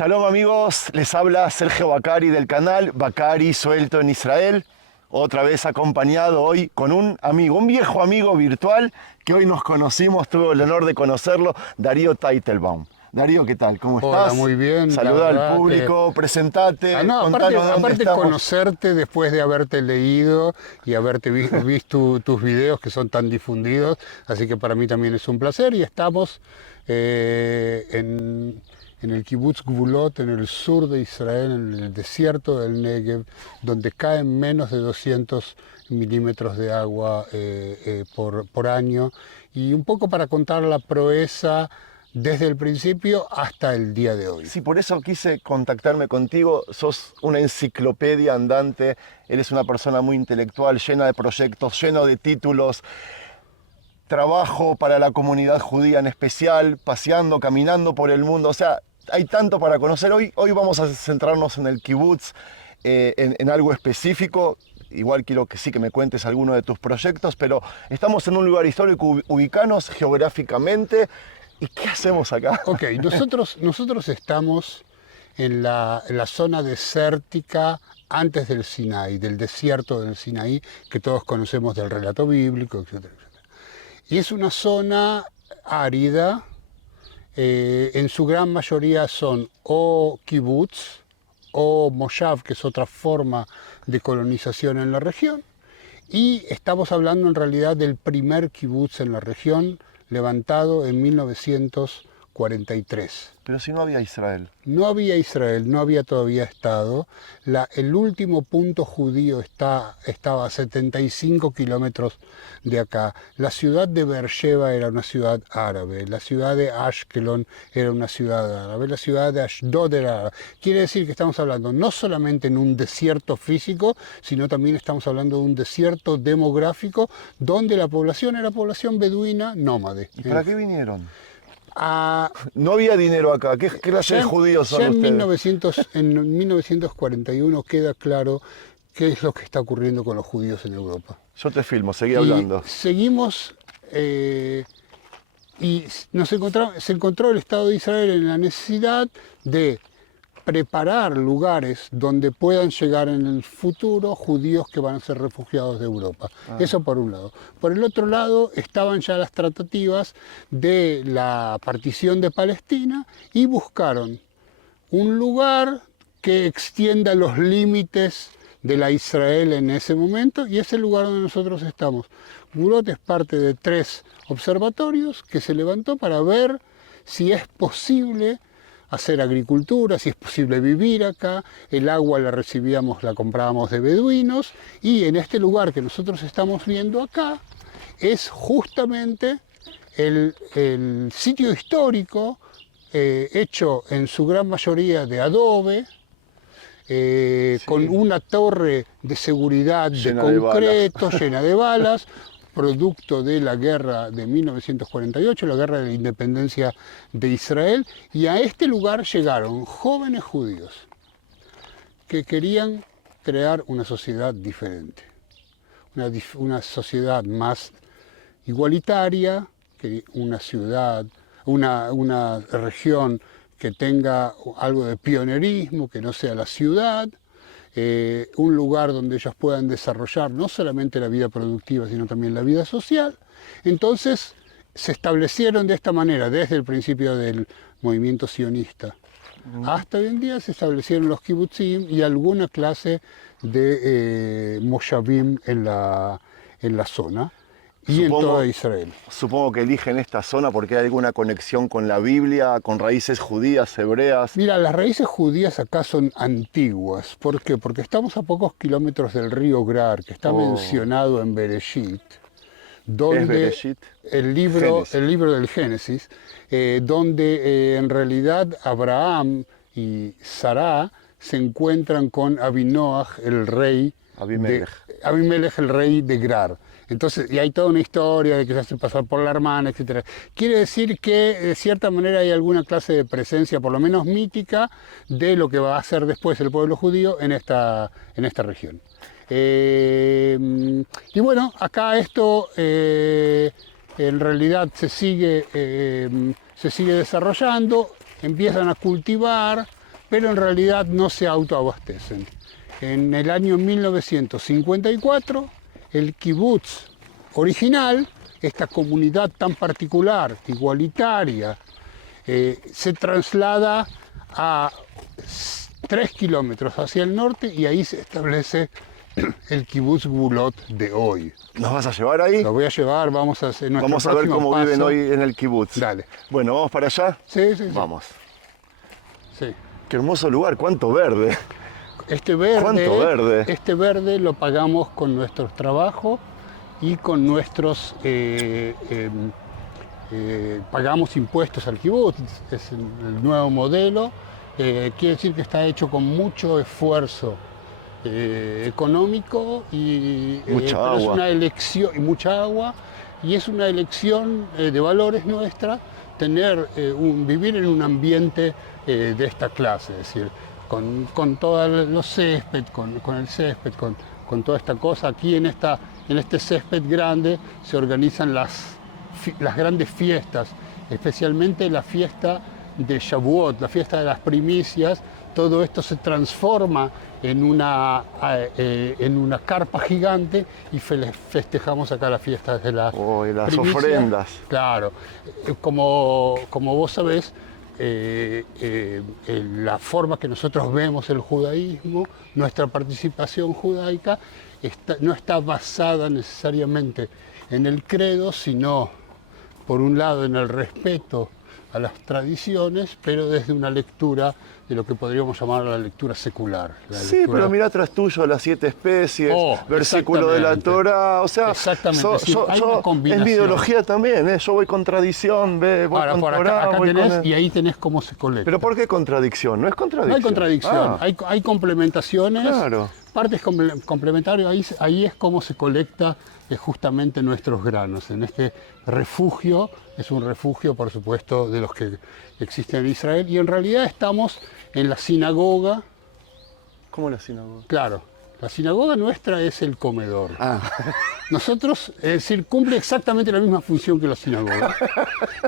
Shalom amigos, les habla Sergio Bacari del canal Bacari Suelto en Israel. Otra vez acompañado hoy con un amigo, un viejo amigo virtual que hoy nos conocimos, tuve el honor de conocerlo, Darío Teitelbaum. Darío, ¿qué tal? ¿Cómo estás? Hola, muy bien. Saluda al público, presentate, No, contanos dónde aparte estamos. conocerte después de haberte leído y haberte visto tus videos que son tan difundidos, así que para mí también es un placer y estamos en el Kibbutz Gvulot, en el sur de Israel, en el desierto del Negev, donde caen menos de 200 milímetros de agua por año, y un poco para contar la proeza desde el principio hasta el día de hoy. Sí, por eso quise contactarme contigo. Sos una enciclopedia andante, eres una persona muy intelectual, llena de proyectos, lleno de títulos, trabajo para la comunidad judía en especial, paseando, caminando por el mundo. O sea, hay tanto para conocer. Hoy vamos a centrarnos en el kibutz, en algo específico. Igual quiero que sí que me cuentes alguno de tus proyectos, pero estamos en un lugar histórico, ubicanos geográficamente. ¿Y qué hacemos acá? Ok, nosotros estamos en la zona desértica antes del Sinaí, del desierto del Sinaí, que todos conocemos del relato bíblico, etcétera, etcétera. Y es una zona árida, en su gran mayoría son o kibutz o moshav, que es otra forma de colonización en la región, y estamos hablando en realidad del primer kibutz en la región, levantado en 1943. Pero si no había Israel. No había Israel, no había todavía Estado. El último punto judío estaba a 75 kilómetros de acá. La ciudad de Beersheba era una ciudad árabe, la ciudad de Ashkelon era una ciudad árabe, la ciudad de Ashdod era árabe. Quiere decir que estamos hablando no solamente en un desierto físico, sino también estamos hablando de un desierto demográfico donde la población era población beduina nómade. ¿Y para qué vinieron? A, No había dinero acá. ¿Qué clase de judíos son ya ustedes? en 1941 queda claro qué es lo que está ocurriendo con los judíos en Europa. Yo te filmo, seguí Y hablando. seguimos, y se encontró el Estado de Israel en la necesidad de preparar lugares donde puedan llegar en el futuro judíos que van a ser refugiados de Europa. Eso por un lado. Por el otro lado estaban ya las tratativas de la partición de Palestina y buscaron un lugar que extienda los límites de la Israel en ese momento, y es el lugar donde nosotros estamos. Gvulot es parte de 3 observatorios que se levantó para ver si es posible hacer agricultura, si es posible vivir acá. El agua la comprábamos de beduinos, y en este lugar que nosotros estamos viendo acá es justamente el sitio histórico hecho en su gran mayoría de adobe, Sí. con una torre de seguridad Llena de de concreto, llena de balas, producto de la guerra de 1948, la guerra de la independencia de Israel, y a este lugar llegaron jóvenes judíos que querían crear una sociedad diferente, una sociedad más igualitaria, una ciudad, una región que tenga algo de pionerismo, que no sea la ciudad, un lugar donde ellos puedan desarrollar no solamente la vida productiva, sino también la vida social. Entonces se establecieron de esta manera, desde el principio del movimiento sionista hasta hoy en día, se establecieron los kibbutzim y alguna clase de moshavim en la zona. Y en toda Israel. Supongo que eligen esta zona porque hay alguna conexión con la Biblia, con raíces judías, hebreas. Mira, las raíces judías acá son antiguas. ¿Por qué? Porque estamos a pocos kilómetros del río Grar, que está mencionado en Bereshit, donde Bereshit? el libro del Génesis, donde en realidad Abraham y Sará se encuentran con Abinoach, el rey Abimelech, el rey de Grar. Entonces, y hay toda una historia de que se hace pasar por la hermana, etc. Quiere decir que de cierta manera hay alguna clase de presencia, por lo menos mítica, de lo que va a ser después el pueblo judío en esta región. Y bueno, acá esto en realidad se sigue desarrollando, empiezan a cultivar, pero en realidad no se autoabastecen. En el año 1954, el kibutz original, esta comunidad tan particular, igualitaria, se traslada a 3 kilómetros hacia el norte y ahí se establece el kibutz Gvulot de hoy. ¿Nos vas a llevar ahí? Lo voy a llevar, vamos a hacer nuestro Vamos a ver próximo cómo paso. viven hoy en el kibutz. Dale. Bueno, ¿vamos para allá? Sí, sí, sí. Vamos. Sí. Qué hermoso lugar, cuánto verde. Este verde, ¿Cuánto verde? Este verde lo pagamos con nuestros trabajos y con nuestros... pagamos impuestos al kibutz, es el nuevo modelo. Quiere decir que está hecho con mucho esfuerzo económico y Mucha es agua. una elección, y mucha agua, y es una elección de valores nuestra vivir en un ambiente de esta clase, es decir, con todos los césped, con el césped, con toda esta cosa. Aquí en este césped grande se organizan las grandes fiestas, especialmente la fiesta de Shavuot, la fiesta de las primicias. Todo esto se transforma en una carpa gigante y festejamos acá las fiestas de las Oh, y las primicias. ofrendas. Claro, como vos sabés, la forma que nosotros vemos el judaísmo, nuestra participación judaica, no está basada necesariamente en el credo, sino, por un lado, en el respeto a las tradiciones, pero desde una lectura de lo que podríamos llamar la lectura secular. Sí, pero mira atrás tuyo las 7 especies, Oh, versículo de la Torah, o sea, exactamente, hay una es combinación. mi ideología también, yo voy con tradición, voy Ahora, con por Torah, acá voy tenés, con... y ahí tenés cómo se colecta. ¿Pero por qué contradicción? No es contradicción. No hay contradicción, Ah, hay complementaciones, Claro. partes complementarias, ahí es cómo se colecta justamente nuestros granos. En este refugio, es un refugio por supuesto de los que existen en Israel, y en realidad estamos en la sinagoga. ¿Cómo la sinagoga? Claro, la sinagoga nuestra es el comedor. Ah, Nosotros, es decir, cumple exactamente la misma función que la sinagoga.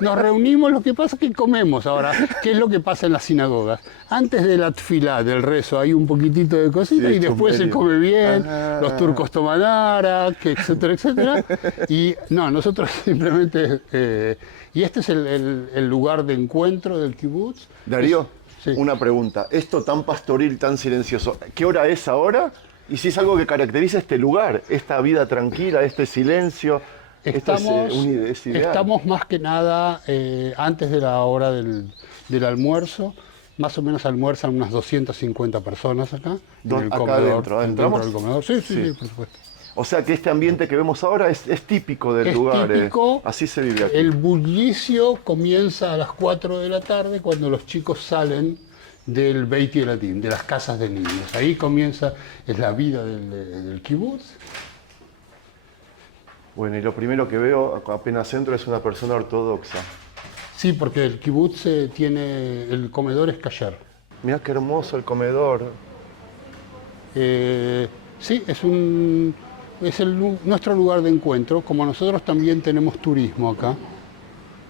Nos reunimos, lo que pasa es que comemos. Ahora, ¿qué es lo que pasa en las sinagogas? Antes de la tfilá, del rezo, hay un poquitito de cosita Sí, y después se chumería. come bien, Ah. los turcos toman arak, etcétera, etcétera. Y no, nosotros simplemente... y este es el lugar de encuentro del kibutz. Darío, Sí. una pregunta. Esto tan pastoril, tan silencioso, ¿qué hora es ahora? Y si es algo que caracteriza este lugar, esta vida tranquila, este silencio, esto es ideal. Estamos más que nada antes de la hora del almuerzo. Más o menos almuerzan unas 250 personas acá. Acá adentro, ¿entramos? Dentro del comedor. Sí, sí, Sí. sí, por supuesto. O sea que este ambiente que vemos ahora es típico del Es lugar. típico. Así se vive aquí. El bullicio comienza a las 4 de la tarde cuando los chicos salen del Beit Yeladim, de las casas de niños. Ahí comienza, es la vida del kibutz. Bueno, y lo primero que veo apenas entro es una persona ortodoxa. Sí, porque el kibutz el comedor es kasher. Mirá qué hermoso el comedor. Sí, nuestro lugar de encuentro. Como nosotros también tenemos turismo acá,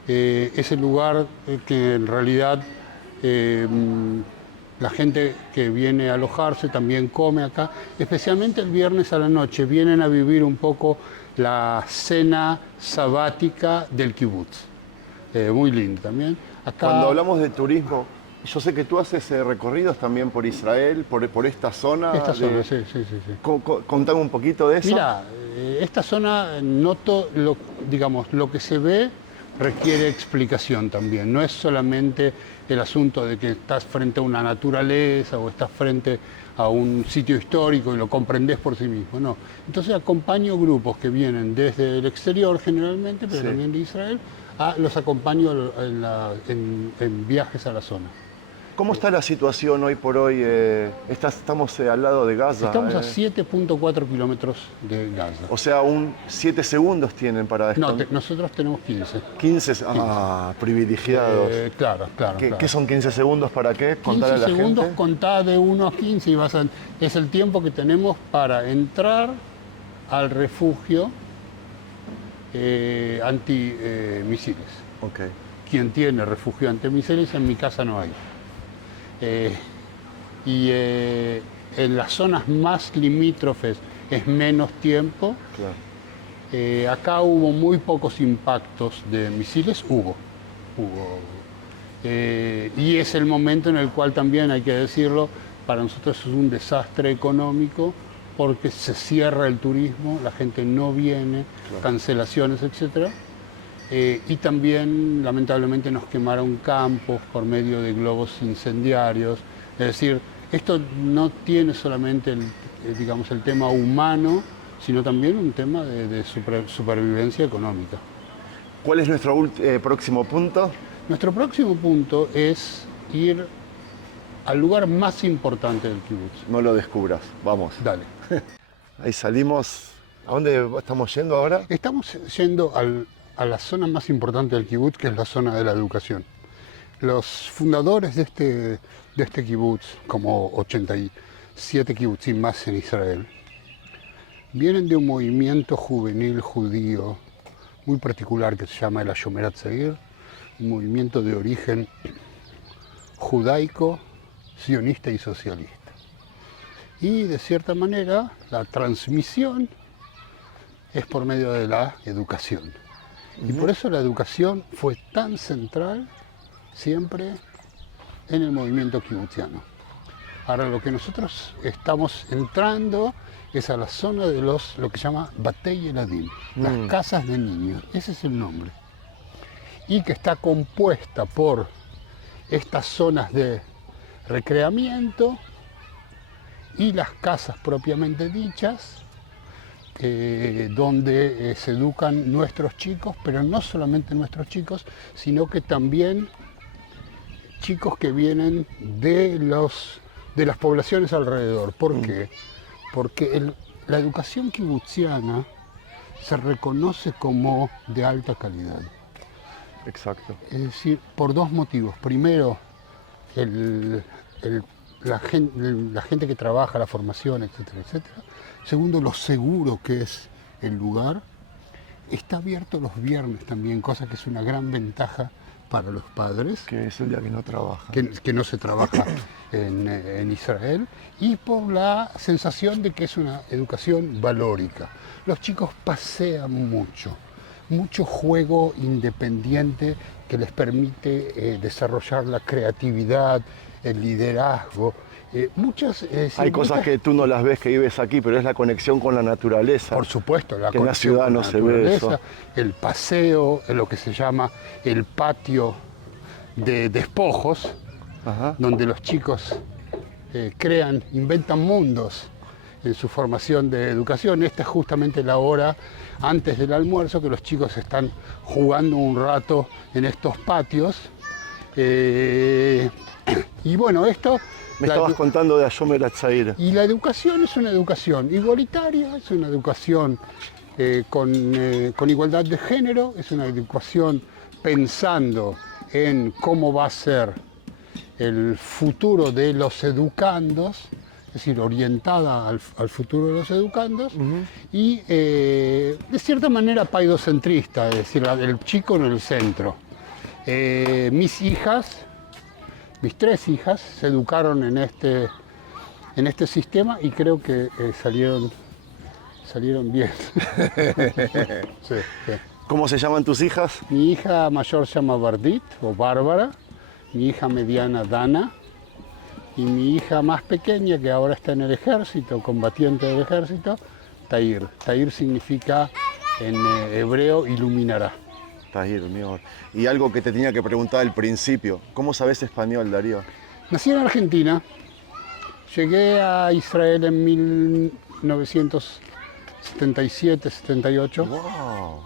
es el lugar que en realidad la gente que viene a alojarse también come acá, especialmente el viernes a la noche. Vienen a vivir un poco la cena sabática del kibutz. Muy lindo también. Acá, Cuando hablamos de turismo, yo sé que tú haces recorridos también por Israel, por esta zona. esta zona, sí. Contame un poquito de eso. Mira, esta zona, digamos, lo que se ve requiere explicación también. No es solamente el asunto de que estás frente a una naturaleza o estás frente a un sitio histórico y lo comprendés por sí mismo, no. Entonces acompaño grupos que vienen desde el exterior generalmente, pero Sí. también de Israel, los acompaño en viajes a la zona. ¿Cómo está la situación hoy por hoy? Estamos al lado de Gaza. Estamos a 7.4 kilómetros de Gaza. O sea, 7 segundos tienen para esto. No, nosotros tenemos 15. 15. Privilegiados. Claro. ¿Qué son 15 segundos para qué? 15 a la segundos, gente. contá de 1 a 15 y es el tiempo que tenemos para entrar al refugio antimisiles. Ok. Quien tiene refugio antimisiles, en mi casa no hay. y en las zonas más limítrofes es menos tiempo. Claro. Acá hubo muy pocos impactos de misiles, hubo. Y es el momento en el cual también, hay que decirlo, para nosotros es un desastre económico porque se cierra el turismo, la gente no viene, Claro. cancelaciones, etc. Y también, lamentablemente, nos quemaron campos por medio de globos incendiarios. Es decir, esto no tiene solamente digamos, el tema humano, sino también un tema de supervivencia económica. ¿Cuál es nuestro próximo punto? Nuestro próximo punto es ir al lugar más importante del kibutz. No lo descubras, vamos. Dale. Ahí salimos. ¿A dónde estamos yendo ahora? Estamos yendo a la zona más importante del kibutz, que es la zona de la educación. Los fundadores de este kibutz, como 87 kibutzim más en Israel, vienen de un movimiento juvenil judío muy particular que se llama el Hashomer Hatzair, un movimiento de origen judaico, sionista y socialista. Y de cierta manera la transmisión es por medio de la educación. Y por eso la educación fue tan central siempre en el movimiento kibutziano. Ahora lo que nosotros estamos entrando es a la zona de lo que se llama Batei Eladim, las casas de niños, ese es el nombre. Y que está compuesta por estas zonas de recreamiento y las casas propiamente dichas, donde se educan nuestros chicos, pero no solamente nuestros chicos, sino que también chicos que vienen de las poblaciones alrededor. ¿Por qué? Porque la educación kibutziana se reconoce como de alta calidad. Exacto. Es decir, por dos motivos. Primero, la gente que trabaja, la formación, etcétera, etcétera. Segundo, lo seguro que es el lugar. Está abierto los viernes también, cosa que es una gran ventaja para los padres. Que es el día que no trabaja. Que no se trabaja en Israel. Y por la sensación de que es una educación valórica. Los chicos pasean mucho juego independiente que les permite desarrollar la creatividad, el liderazgo. Hay cosas que tú no las ves, que vives aquí, pero es la conexión con la naturaleza. Por supuesto, que en la ciudad no se ve eso. El paseo, lo que se llama el patio de despojos, donde los chicos inventan mundos en su formación de educación. Esta es justamente la hora antes del almuerzo, que los chicos están jugando un rato en estos patios. Y bueno, esto... Me estabas contando de Hashomer Hatzair. Y la educación es una educación igualitaria, es una educación con igualdad de género, es una educación pensando en cómo va a ser el futuro de los educandos, es decir, orientada al futuro de los educandos, y de cierta manera paidocentrista, es decir, el chico en el centro. Mis tres hijas se educaron en este sistema y creo que salieron bien. Sí. ¿Cómo se llaman tus hijas? Mi hija mayor se llama Bardit o Bárbara, mi hija mediana Dana y mi hija más pequeña, que ahora está en el ejército, combatiente del ejército, Tair. Tair significa en hebreo iluminará. Tahir, mi amor. Y algo que te tenía que preguntar al principio, ¿cómo sabes español, Darío? Nací en Argentina, llegué a Israel en 1977, 78, ¡Wow!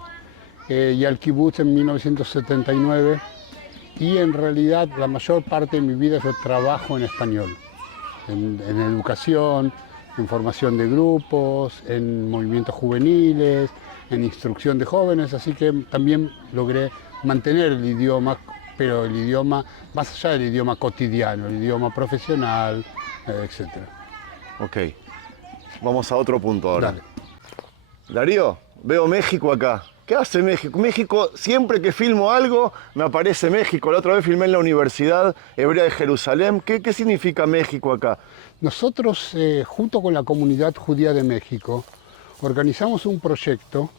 Y al kibutz en 1979, y en realidad la mayor parte de mi vida yo trabajo en español, en educación, en formación de grupos, en movimientos juveniles, en instrucción de jóvenes, así que también logré mantener el idioma, pero el idioma más allá del idioma cotidiano, el idioma profesional, etc. Ok, vamos a otro punto ahora. Dale. Darío, veo México acá. ¿Qué hace México? México, siempre que filmo algo, me aparece México. La otra vez filmé en la Universidad Hebrea de Jerusalén. ¿Qué significa México acá? Nosotros, junto con la comunidad judía de México, organizamos un proyecto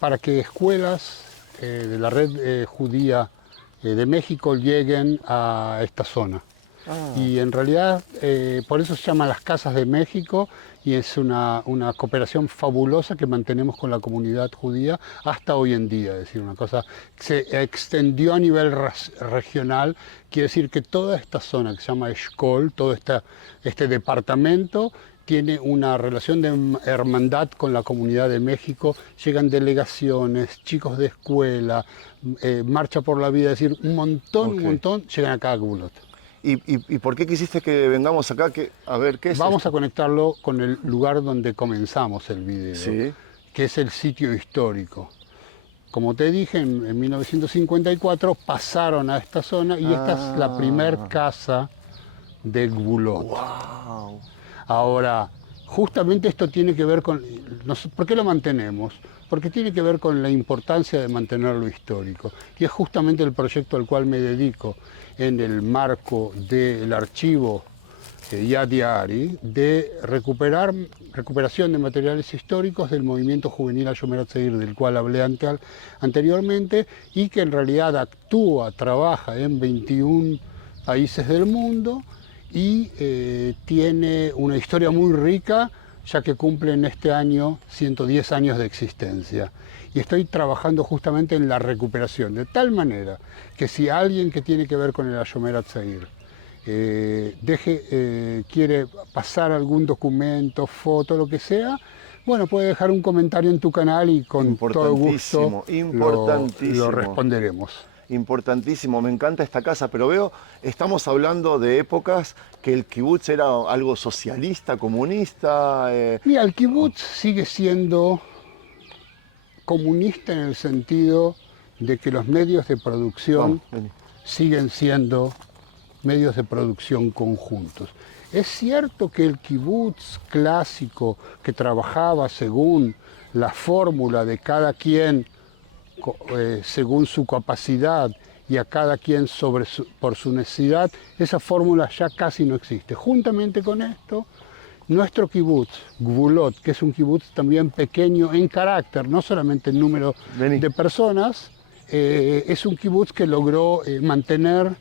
para que escuelas de la red judía de México lleguen a esta zona. Y en realidad, por eso se llaman las Casas de México, y es una cooperación fabulosa que mantenemos con la comunidad judía hasta hoy en día. Es decir, una cosa que se extendió a nivel regional, quiere decir que toda esta zona que se llama Eshkol, todo este departamento, tiene una relación de hermandad con la comunidad de México. Llegan delegaciones, chicos de escuela, Marcha por la Vida, es decir, un montón llegan acá a Gbulot. ¿Y por qué quisiste que vengamos acá? A ver, ¿qué es Vamos esto? a conectarlo con el lugar donde comenzamos el video, Sí. que es el sitio histórico. Como te dije, en 1954 pasaron a esta zona y esta es la primer casa de Gbulot. ¡Wow! Ahora, justamente esto tiene que ver con... ¿Por qué lo mantenemos? Porque tiene que ver con la importancia de mantener lo histórico. Y es justamente el proyecto al cual me dedico en el marco del archivo Yad Yari, de recuperación de materiales históricos del movimiento juvenil Hashomer Hatzair, del cual hablé anteriormente, y que en realidad trabaja en 21 países del mundo, y tiene una historia muy rica, ya que cumple en este año 110 años de existencia. Y estoy trabajando justamente en la recuperación, de tal manera que si alguien que tiene que ver con el Hashomer Hatzair quiere pasar algún documento, foto, lo que sea, bueno, puede dejar un comentario en tu canal y con todo gusto lo responderemos. Importantísimo, me encanta esta casa, pero estamos hablando de épocas que el kibutz era algo socialista, comunista. Mira, el kibutz sigue siendo comunista en el sentido de que los medios de producción siguen siendo medios de producción conjuntos. Es cierto que el kibutz clásico, que trabajaba según la fórmula de cada quien, según su capacidad y a cada quien por su necesidad, esa fórmula ya casi no existe. Juntamente con esto, nuestro kibutz, Gbulot, que es un kibutz también pequeño en carácter, no solamente en número de personas, es un kibutz que logró mantener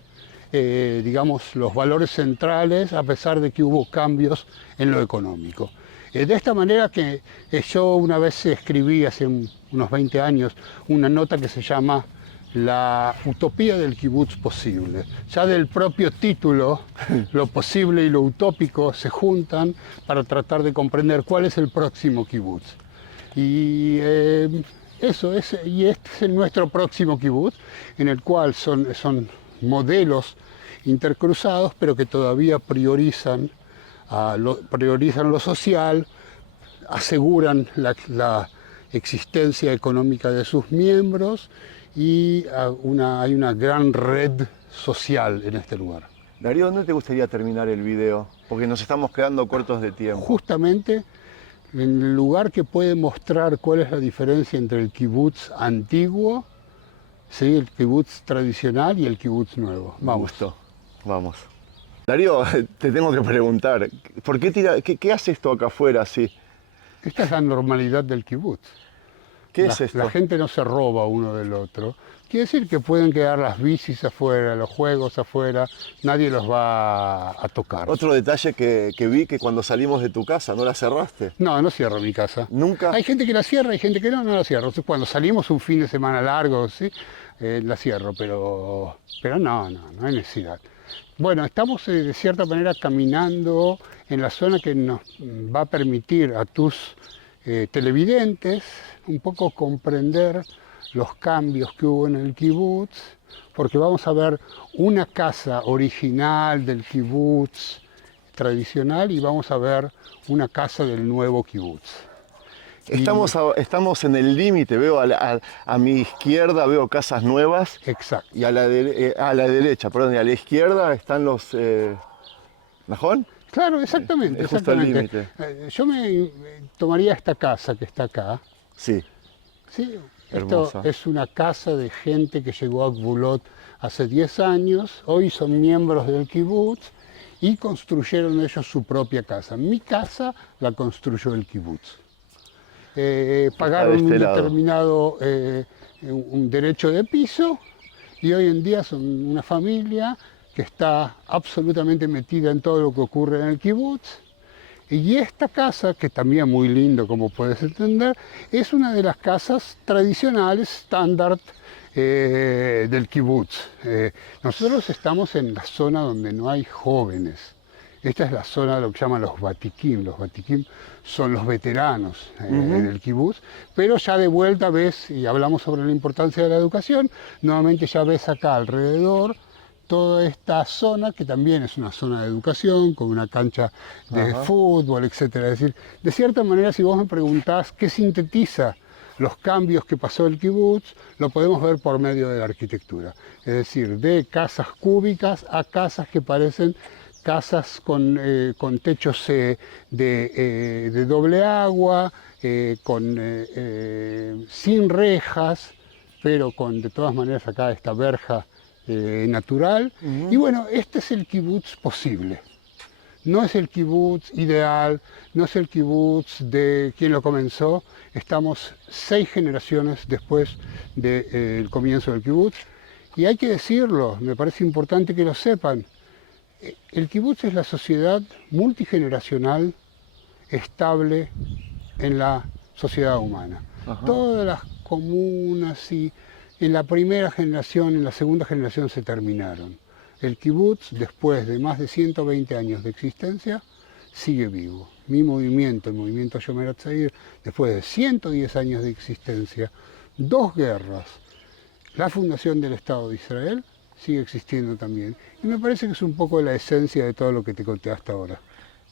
digamos, los valores centrales, a pesar de que hubo cambios en lo económico. De esta manera que yo una vez escribí, hace unos 20 años, una nota que se llama La utopía del kibutz posible. Ya del propio título, lo posible y lo utópico se juntan para tratar de comprender cuál es el próximo kibutz. Y este es nuestro próximo kibutz, en el cual son modelos intercruzados, pero que todavía priorizan lo social, aseguran la existencia económica de sus miembros, y hay una gran red social en este lugar. Darío, ¿dónde te gustaría terminar el video? Porque nos estamos quedando cortos de tiempo. Justamente en el lugar que puede mostrar cuál es la diferencia entre el kibutz antiguo, ¿sí?, el kibutz tradicional, y el kibutz nuevo. Vamos. Vamos. Darío, te tengo que preguntar, ¿por qué hace esto acá afuera así? Esta es la normalidad del kibutz. ¿Qué es esto? La gente no se roba uno del otro. Quiere decir que pueden quedar las bicis afuera, los juegos afuera, nadie los va a tocar. Otro detalle que vi, que cuando salimos de tu casa, ¿no la cerraste? No cierro mi casa. ¿Nunca? Hay gente que la cierra, hay gente que no la cierra. Entonces, cuando salimos un fin de semana largo, ¿sí?, la cierro, pero no hay necesidad. Bueno, estamos de cierta manera caminando en la zona que nos va a permitir a tus televidentes un poco comprender los cambios que hubo en el kibutz, porque vamos a ver una casa original del kibutz tradicional y vamos a ver una casa del nuevo kibutz. Estamos en el límite, veo a mi izquierda veo casas nuevas. Exacto. Y a la derecha, perdón, y a la izquierda están los ¿Najón? Claro, exactamente. Es justo al límite. Yo me tomaría esta casa que está acá. Sí. ¿Sí? Esto Hermosa. es una casa de gente que llegó a Gvulot hace 10 años, hoy son miembros del kibutz y construyeron ellos su propia casa. Mi casa la construyó el kibutz. Pagaron un determinado un derecho de piso y hoy en día son una familia que está absolutamente metida en todo lo que ocurre en el kibutz. Y esta casa, que también es muy lindo, como puedes entender, es una de las casas tradicionales, estándar del kibutz. Nosotros estamos en la zona donde no hay jóvenes. Esta es la zona de lo que llaman los vatikim. Los vatikim son los veteranos del kibutz, pero ya de vuelta ves, y hablamos sobre la importancia de la educación, nuevamente ya ves acá alrededor toda esta zona, que también es una zona de educación, con una cancha de fútbol, etc. Es decir, de cierta manera, si vos me preguntás qué sintetiza los cambios que pasó el kibutz, lo podemos ver por medio de la arquitectura. Es decir, de casas cúbicas a casas que parecen casas con techos de doble agua, sin rejas, pero con de todas maneras acá esta verja natural. Y bueno, este es el kibutz posible. No es el kibutz ideal, no es el kibutz de quien lo comenzó. Estamos 6 generaciones después del comienzo del kibutz. Y hay que decirlo, me parece importante que lo sepan. El kibutz es la sociedad multigeneracional estable en la sociedad humana. Todas las comunas y en la primera generación, en la segunda generación se terminaron. El kibutz, después de más de 120 años de existencia, sigue vivo. Mi movimiento, el movimiento Shomer HaTzair, después de 110 años de existencia, 2 guerras, la fundación del Estado de Israel, sigue existiendo también. Y me parece que es un poco la esencia de todo lo que te conté hasta ahora.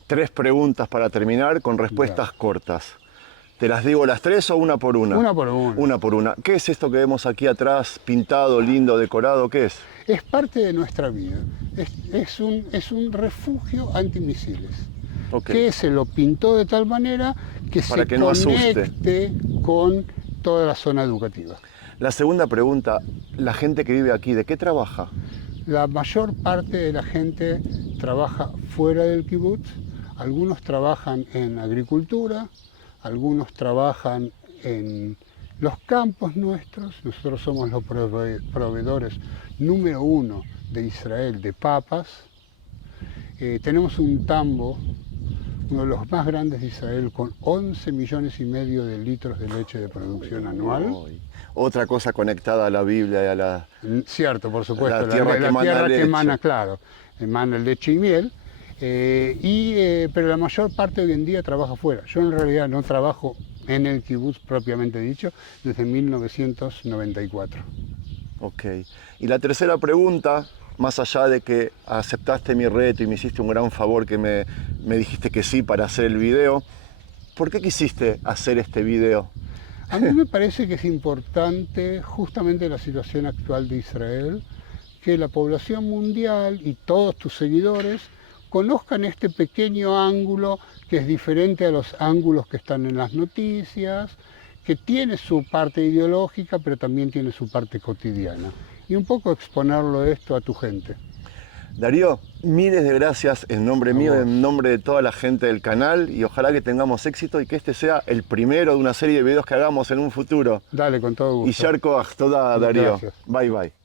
3 preguntas para terminar con respuestas cortas. ¿Te las digo las 3 o una por una? Una por una. Una por una. ¿Qué es esto que vemos aquí atrás, pintado, lindo, decorado? ¿Qué es? Es parte de nuestra vida. Es un refugio antimisiles. Que se lo pintó de tal manera que para se que no conecte con toda la zona educativa. La segunda pregunta, la gente que vive aquí, ¿de qué trabaja? La mayor parte de la gente trabaja fuera del kibutz. Algunos trabajan en agricultura, algunos trabajan en los campos nuestros. Nosotros somos los proveedores número 1 de Israel de papas. Tenemos un tambo, uno de los más grandes de Israel, con 11 millones y medio de litros de leche de producción anual. Otra cosa conectada a la Biblia y a la... Cierto, por supuesto, la tierra que emana, claro, emana leche y miel. Pero la mayor parte hoy en día trabaja fuera. Yo en realidad no trabajo en el kibutz propiamente dicho desde 1994. Ok. Y la tercera pregunta, más allá de que aceptaste mi reto y me hiciste un gran favor que me dijiste que sí para hacer el video, ¿por qué quisiste hacer este video? A mí me parece que es importante, justamente la situación actual de Israel, que la población mundial y todos tus seguidores conozcan este pequeño ángulo que es diferente a los ángulos que están en las noticias, que tiene su parte ideológica, pero también tiene su parte cotidiana. Y un poco exponerlo esto a tu gente. Darío, miles de gracias en nombre mío, en nombre de toda la gente del canal, y ojalá que tengamos éxito y que este sea el primero de una serie de videos que hagamos en un futuro. Dale, con todo gusto. Y Yarko, toda Darío. Gracias. Bye bye.